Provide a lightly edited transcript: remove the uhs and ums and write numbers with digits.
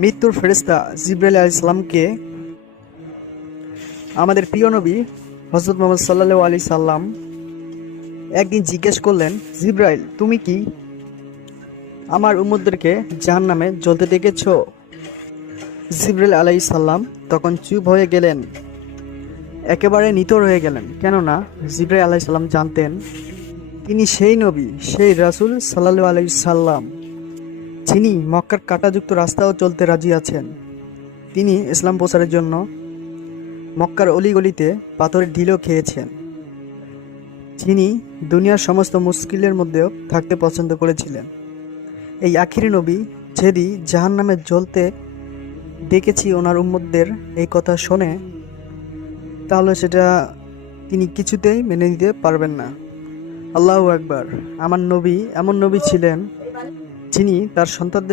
মৃত্যুর ফেরেশতা জিবরাইল আলাইহিস সালামকে আমাদের প্রিয় নবী হযরত মুহাম্মদ সাল্লাল্লাহু আলাইহি সাল্লাম একদিন জিজ্ঞেস করলেন, জিবরাইল, তুমি কি আমার উম্মতদেরকে জাহান্নামে জ্বলতে দেখেছো? জিবরাইল আলাইহিস সালাম তখন চুপ হয়ে গেলেন, একেবারে নিথর হয়ে গেলেন। কেননা জিবরাইল আলাইহিস সালাম জানতেন তিনি সেই নবী, সেই রাসূল সাল্লাল্লাহু আলাইহি সাল্লাম যিনি মক্কার কাঁটাযুক্ত রাস্তাও চলতে রাজি আছেন। তিনি ইসলাম প্রচারের জন্য মক্কার অলিগলিতে পাথরের ঢিলও খেয়েছেন। যিনি দুনিয়ার সমস্ত মুশকিলের মধ্যেও থাকতে পছন্দ করেছিলেন। এই আখিরি নবী যেদি জাহান্নামে জ্বলতে দেখেছি ওনার উম্মতদের এই কথা শোনে, তাহলে সেটা তিনি কিছুতেই মেনে নিতে পারবেন না। আল্লাহু আকবার। আমার নবী এমন নবী ছিলেন যিনি তার সন্তানদের